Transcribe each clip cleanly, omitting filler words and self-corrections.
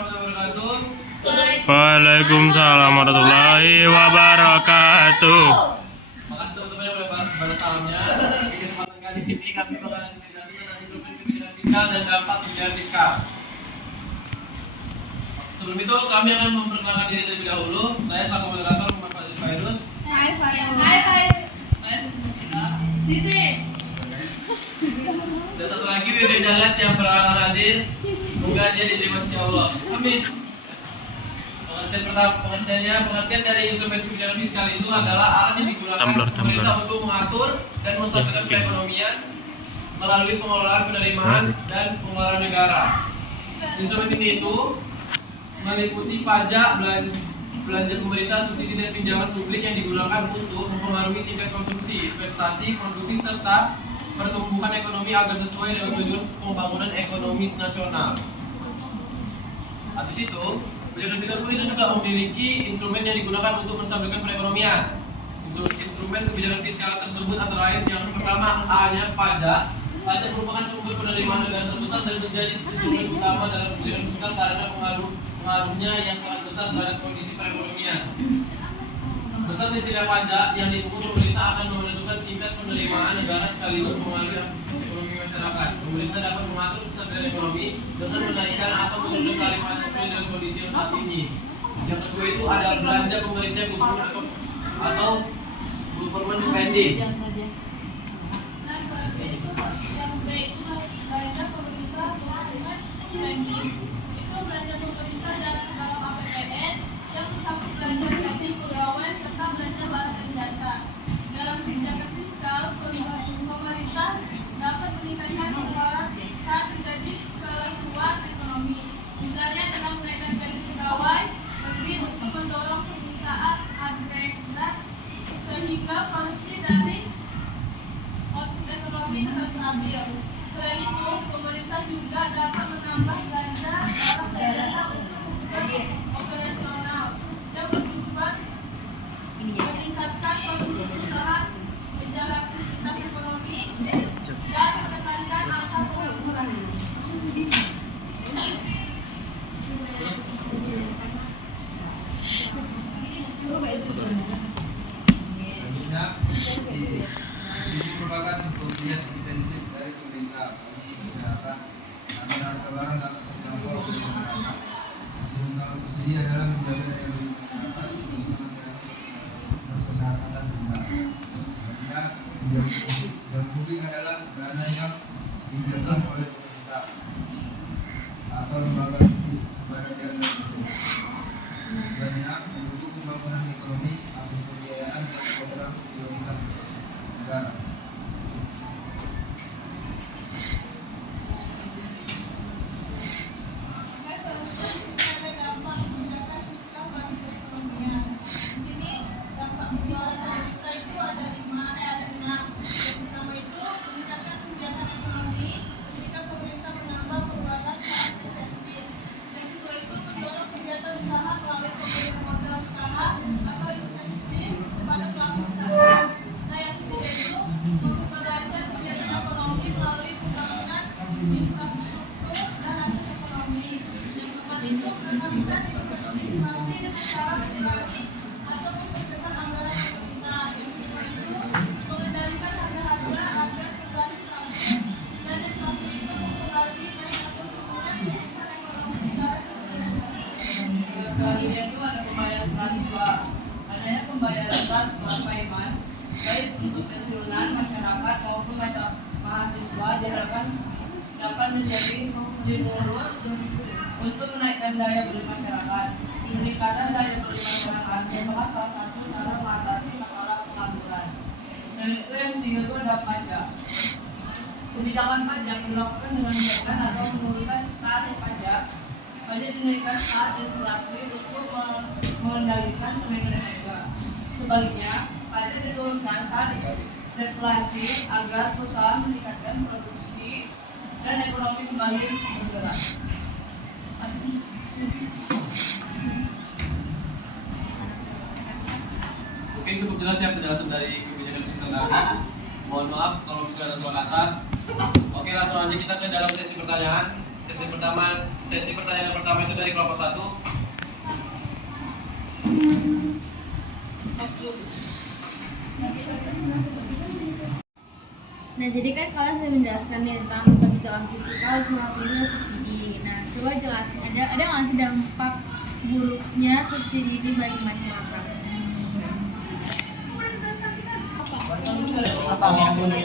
warahmatullahi wabarakatuh. Waalaikumsalam warahmatullahi wabarakatuh. Makasih teman-teman yang udah balas salamnya. Di kesempatan kali ini kami bakalan menjelaskan tentang instrumen kebijakan fiskal dan dampak kebijakan fiskal. Sebelum itu kami akan memperkenalkan diri terlebih dahulu. Saya selaku moderator Muhammad Fazil Fairuz. Hai Fairuz. Siti. Dan satu lagi Widya Jagat yang berhalangan hadir. Semoga dia diterima sisi Allah. Amin. Pengertian dari instrumen kebijakan fiskal itu adalah alat yang digunakan pemerintah untuk mengatur dan menstabilkan perekonomian melalui pengelolaan penerimaan dan pengeluaran negara. Instrumen ini itu meliputi pajak, belanja pemerintah, subsidi dan pinjaman publik yang digunakan untuk mempengaruhi tingkat konsumsi, investasi, produksi serta pertumbuhan ekonomi agar sesuai dengan tujuan pembangunan ekonomi nasional. Habis itu, kebijakan fiskal itu juga memiliki instrumen yang digunakan untuk menstabilkan perekonomian. Instrumen kebijakan fiskal tersebut antara lain yang pertama A-nya pajak. Pajak merupakan sumber penerimaan negara terbesar dan menjadi instrumen utama dalam kebijakan fiskal karena pengaruhnya yang sangat besar terhadap kondisi perekonomian. Besar nilai pajak yang dipungut pemerintah akan menentukan tingkat penerimaan negara sekaligus mengaruhi ekonomi masyarakat. Pemerintah dapat mengatur kestabilan ekonomi dengan menaikkan atau menurunkan tarif pajak sesuai dengan kondisi yang saat ini. Yang kedua itu ada belanja pemerintah atau government spending. Itu belanja pemerintah dalam APBN yang mencakup belanja gaji pegawai serta belanja barang dan jasa. Dalam kebijakan fiskal, pemerintah dapat meningkatkan pengeluaran saat terjadi kelesuan ekonomi. Misalnya dengan menaikkan gaji pegawai negeri untuk mendorong permintaan agregat sehingga produksi dari output ekonomi tetap stabil. Selain itu, pemerintah juga dapat menambah belanja barang dan jasa untuk kebutuhan operasional yang bertujuan meningkatkan produksi usaha, menjaga aktivitas ekonomi, dan menekankan angka pengangguran. Selanjutnya, ini merupakan kegiatan intensif dari pemerintah bagi kesehatan agar terlarang dan terjangkau oleh masyarakat. Sementara subsidi adalah menjaga daya beli masyarakat kesehatan dan denda. Selanjutnya, pinjam publik adalah dana yang diberikan oleh pemerintah atau lembaga publik kepada pihak tertentu. Tujuannya mendukung pembangunan ekonomi atau pembiayaan dan program prioritas negara. Selanjutnya itu ada pembayaran transfer. Adanya pembayaran transfer payment baik untuk pensiunan masyarakat maupun mahasiswa diharapkan dapat menjadi stimulus untuk menaikkan daya beli masyarakat. Peningkatan daya beli masyarakat merupakan salah satu cara mengatasi masalah pengangguran. Dan itu yang ketiga itu ada pajak. Kebijakan pajak dilakukan dengan menaikkan atau menurunkan tarif pajak. Pajak dinaikkan saat inflasi untuk mengendalikan kenaikan harga. Sebaliknya, pajak diturunkan saat deflasi agar perusahaan meningkatkan produksi dan ekonomi kembali bergerak. Mungkin cukup jelas ya penjelasan dari kebijakan fiskal tadi. Mohon maaf kalau misalnya ada salah kata. Oke, langsung aja kita ke dalam sesi pertanyaan. Sesi pertama Sesi pertanyaan yang pertama itu dari kelompok 1. Nah, jadi kan kalian sudah menjelaskan nih tentang kebijakan fiskal, jual subsidi. Nah, coba jelasin ada nggak sih dampak buruknya subsidi ini bagi masyarakat? Bagaimana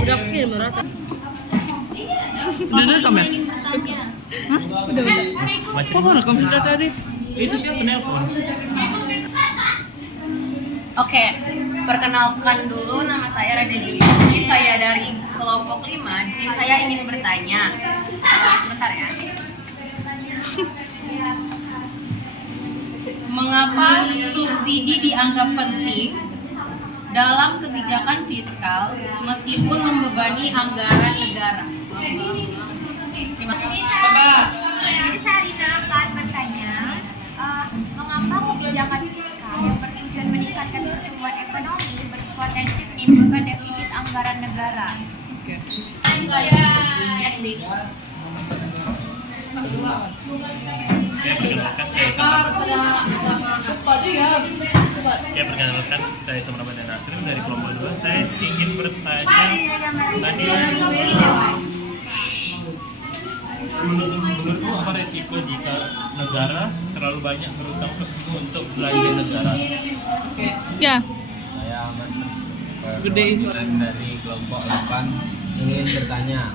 Udah kirim rata. Udah rekam ya? Kok rekam sudah tadi? Itu siapa nelpon? Oke, perkenalkan dulu nama saya Rada Juli. Saya dari kelompok 5. Di sini saya ingin bertanya. Sebentar ya. Mengapa subsidi dianggap penting dalam kebijakan fiskal meskipun membebani anggaran negara? Terima kasih. Jadi Sarina akan bertanya, mengapa kebijakan fiskal yang bertujuan meningkatkan pertumbuhan ekonomi berpotensi menimbulkan defisit anggaran negara? Saya perkenalkan, saya Samraman Nasrim dari kelompok 2. Saya ingin bertanya tadi, menurutmu apa resiko jika negara terlalu banyak berutang untuk belanja negara? Ya. Saya Ahmad Gede. dari kelompok 8 ingin bertanya,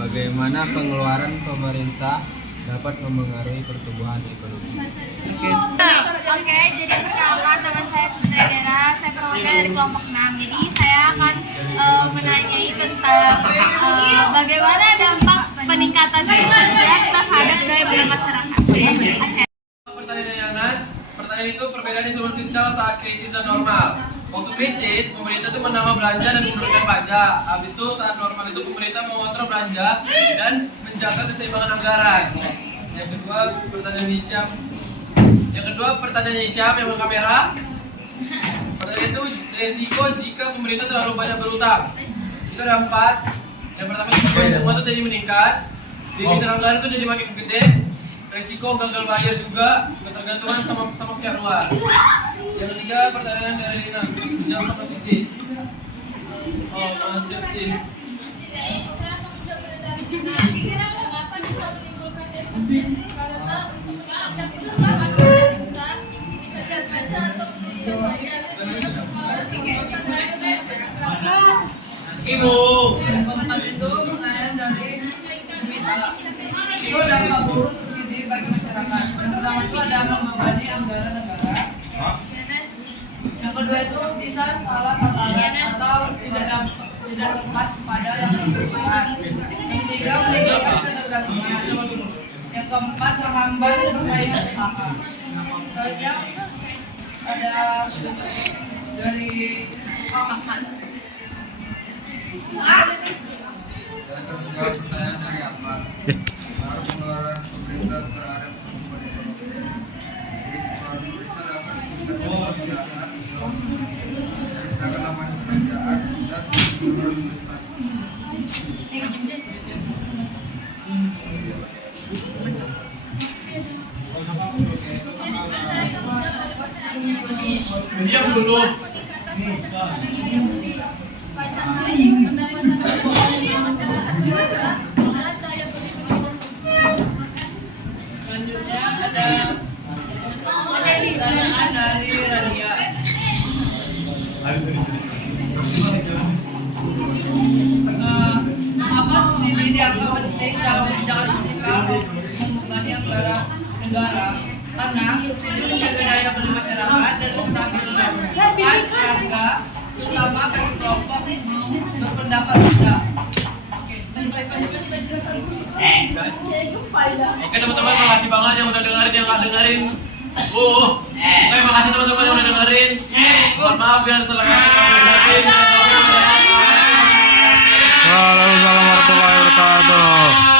bagaimana pengeluaran pemerintah dapat mempengaruhi pertumbuhan ekonomi? Oke, jadi perkenalkan nama saya Sutradara, saya perwakilan dari kelompok 6. Jadi saya akan menanyai tentang bagaimana dampak peningkatan pajak terhadap daya beli masyarakat. Oke. Pertanyaan yang Nas, pertanyaan itu perbedaan instrumen fiskal saat krisis dan normal. Waktu krisis, pemerintah itu menambah belanja dan menurunkan pajak. Habis itu saat normal itu pemerintah mengontrol belanja dan menjaga keseimbangan anggaran. Yang kedua, pertanyaan Hisham. Yang mau kamera. Pertanyaan itu resiko jika pemerintah terlalu banyak berutang. Itu ada 4. Yang pertama, risiko bunga itu jadi meningkat. Defisit anggaran itu jadi makin gede. Resiko gagal bayar juga, ketergantungan sama pihak luar. Yang ketiga, pertanyaan dari Lina. Jawab sama Sisi. Oh, masih tim. Mengapa bisa menimbulkan defisit? Karena untuk mengangkat itu kita kerja atau bayar. Ibu. Keempat itu pertanyaan dari Mita. Itu dampak buruk subsidi bagi masyarakat. Yang pertama itu ada membebani anggaran negara. Yang kedua itu bisa salah sasaran atau tidak tepat pada yang dibutuhkan. Yang ketiga menimbulkan ketergantungan. Yang keempat menghambat persaingan usaha. Selanjutnya ada dari Ahmad. Saya akan menjawab pertanyaan dari Ahmad. Pengaruh pengeluaran pemerintah terhadap pertumbuhan ekonomi. Jadi, pemerintah dapat meningkatkan pekerjaan, menciptakan lapangan pekerjaan, dan menurunkan investasi. Diam dulu. Selanjutnya ada pertanyaan dari Radia. Apa subsidi dianggap penting dalam kebijakan fiskal membebani anggaran negara? Karena subsidi menjaga daya beli masyarakat dan menstabilkan harga, terutama bagi kelompok berpendapat rendah. Oke teman-teman, makasih banget yang udah dengerin, yang nggak dengerin. Oke, makasih teman-teman yang udah dengerin. Mohon maaf biar selengkapnya kami ucapin. Waalaikumsalam warahmatullahi wabarakatuh.